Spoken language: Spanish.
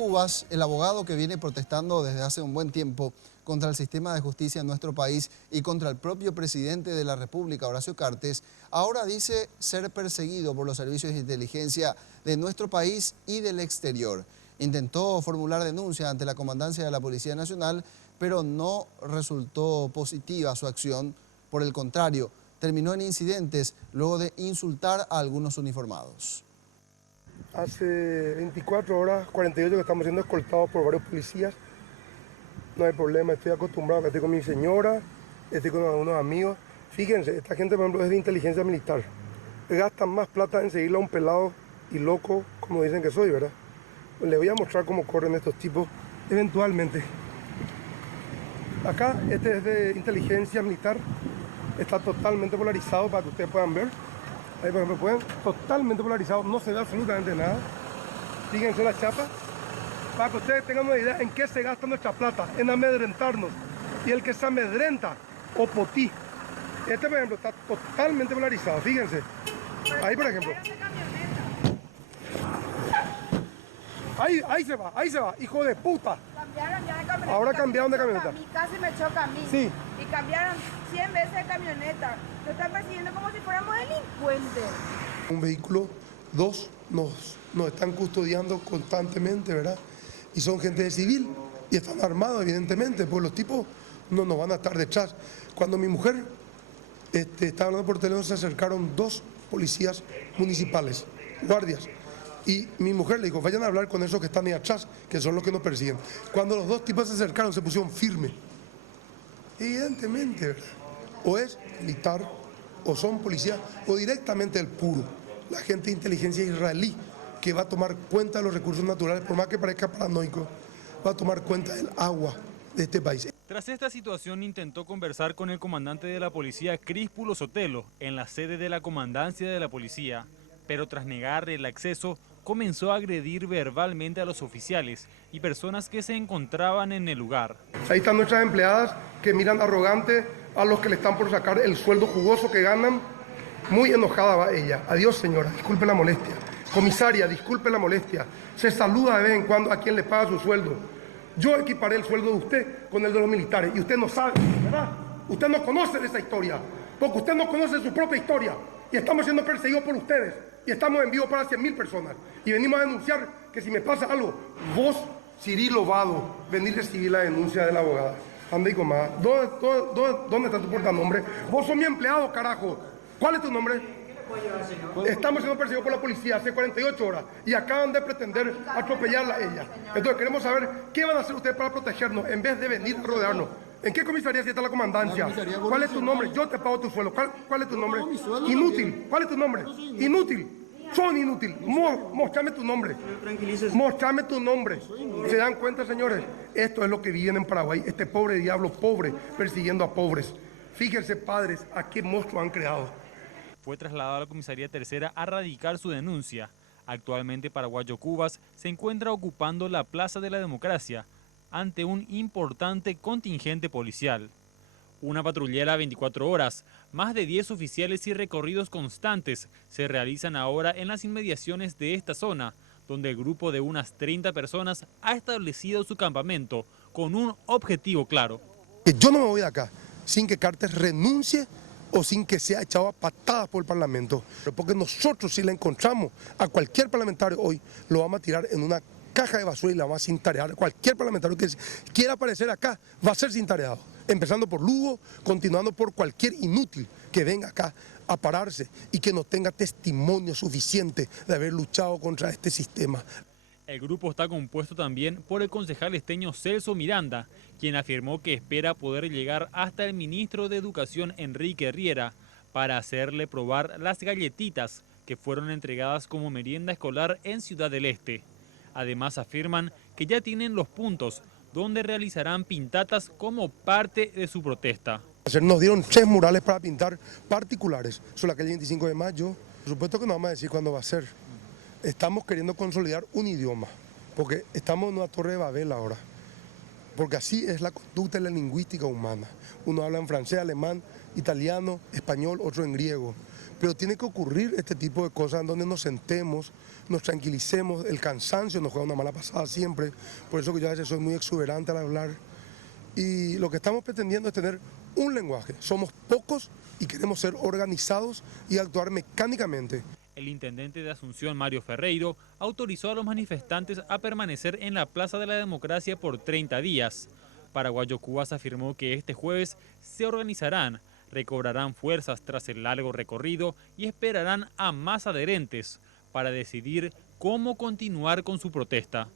Cubas, el abogado que viene protestando desde hace un buen tiempo contra el sistema de justicia en nuestro país y contra el propio presidente de la República, Horacio Cartes, ahora dice ser perseguido por los servicios de inteligencia de nuestro país y del exterior. Intentó formular denuncia ante la comandancia de la Policía Nacional, pero no resultó positiva su acción. Por el contrario, terminó en incidentes luego de insultar a algunos uniformados. Hace 24 horas, 48 que estamos siendo escoltados por varios policías. No hay problema, estoy acostumbrado, estoy con mi señora, estoy con algunos amigos. Fíjense, esta gente, por ejemplo, es de inteligencia militar. Gastan más plata en seguirle a un pelado y loco, como dicen que soy, ¿verdad? Les voy a mostrar cómo corren estos tipos eventualmente. Acá, este es de inteligencia militar. Está totalmente polarizado para que ustedes puedan ver. Ahí, por ejemplo, totalmente polarizado, no se ve absolutamente nada. Fíjense la chapa. Para que ustedes tengan una idea en qué se gasta nuestra plata, en amedrentarnos. Y el que se amedrenta, o potí. Este, por ejemplo, está totalmente polarizado, fíjense. Ahí, por ejemplo. Ahí se va, hijo de puta. Cambiaron ya de camioneta. Ahora cambiaron de camioneta. A mí casi me choca a mí. Sí. Y cambiaron 100 veces de camioneta. Nos están persiguiendo como si fuéramos delincuentes. Un vehículo, dos, nos están custodiando constantemente, ¿verdad? Y son gente de civil y están armados, evidentemente, pues los tipos no nos van a estar detrás. Cuando mi mujer estaba hablando por teléfono, se acercaron dos policías municipales, guardias. Y mi mujer le dijo, vayan a hablar con esos que están ahí atrás, que son los que nos persiguen. Cuando los dos tipos se acercaron, se pusieron firmes. Evidentemente, ¿verdad? O es militar, o son policías, o directamente el puro, la gente de inteligencia israelí, que va a tomar cuenta de los recursos naturales, por más que parezca paranoico, va a tomar cuenta del agua de este país. Tras esta situación intentó conversar con el comandante de la policía, Críspulo Sotelo, en la sede de la comandancia de la policía, pero tras negarle el acceso, comenzó a agredir verbalmente a los oficiales y personas que se encontraban en el lugar. Ahí están nuestras empleadas que miran arrogante a los que le están por sacar el sueldo jugoso que ganan. Muy enojada va ella. Adiós, señora, disculpe la molestia. Comisaria, disculpe la molestia. Se saluda de vez en cuando a quien le paga su sueldo. Yo equiparé el sueldo de usted con el de los militares y usted no sabe, ¿verdad? Usted no conoce de esa historia, porque usted no conoce su propia historia. Y estamos siendo perseguidos por ustedes. Y estamos en vivo para 100.000 personas. Y venimos a denunciar que si me pasa algo, vos, Cirilo Vado, venís a recibir la denuncia de la abogada. Ande y coma. ¿Dónde está tu portanombre? Vos sos mi empleado, carajo. ¿Cuál es tu nombre? Estamos siendo perseguidos por la policía hace 48 horas y acaban de pretender atropellarla a ella. Entonces queremos saber qué van a hacer ustedes para protegernos en vez de venir a rodearnos. ¿En qué comisaría está la comandancia? ¿Cuál es tu nombre? Yo te pago tu sueldo. ¿Cuál es tu nombre? Inútil. ¿Cuál es tu nombre? Inútil. Son inútil. Mostrame tu nombre. Mostrame tu nombre. ¿Se dan cuenta, señores? Esto es lo que viven en Paraguay. Este pobre diablo pobre persiguiendo a pobres. Fíjense, padres, a qué monstruo han creado. Fue trasladado a la comisaría tercera a radicar su denuncia. Actualmente Paraguayo Cubas se encuentra ocupando la Plaza de la Democracia ante un importante contingente policial. Una patrullera 24 horas, más de 10 oficiales y recorridos constantes se realizan ahora en las inmediaciones de esta zona, donde el grupo de unas 30 personas ha establecido su campamento con un objetivo claro. Yo no me voy de acá sin que Cartes renuncie o sin que sea echado a patadas por el Parlamento. Porque nosotros, si la encontramos a cualquier parlamentario hoy, lo vamos a tirar en una caja de basura y la vamos a cintarear. Cualquier parlamentario que quiera aparecer acá va a ser cintareado. Empezando por Lugo, continuando por cualquier inútil que venga acá a pararse y que no tenga testimonio suficiente de haber luchado contra este sistema. El grupo está compuesto también por el concejal esteño Celso Miranda, quien afirmó que espera poder llegar hasta el ministro de Educación Enrique Riera para hacerle probar las galletitas que fueron entregadas como merienda escolar en Ciudad del Este. Además afirman que ya tienen los puntos donde realizarán pintatas como parte de su protesta. Nos dieron 3 murales para pintar particulares sobre la calle 25 de mayo. Por supuesto que no vamos a decir cuándo va a ser. Estamos queriendo consolidar un idioma, porque estamos en una torre de Babel ahora. Porque así es la conducta y la lingüística humana. Uno habla en francés, alemán, italiano, español, otro en griego. pero tiene que ocurrir este tipo de cosas en donde nos sentemos, nos tranquilicemos, el cansancio nos juega una mala pasada siempre, por eso que yo a veces soy muy exuberante al hablar. Y lo que estamos pretendiendo es tener un lenguaje. Somos pocos y queremos ser organizados y actuar mecánicamente. El intendente de Asunción, Mario Ferreiro, autorizó a los manifestantes a permanecer en la Plaza de la Democracia por 30 días. Para Guayocubas afirmó que este jueves se organizarán, recobrarán fuerzas tras el largo recorrido y esperarán a más adherentes para decidir cómo continuar con su protesta.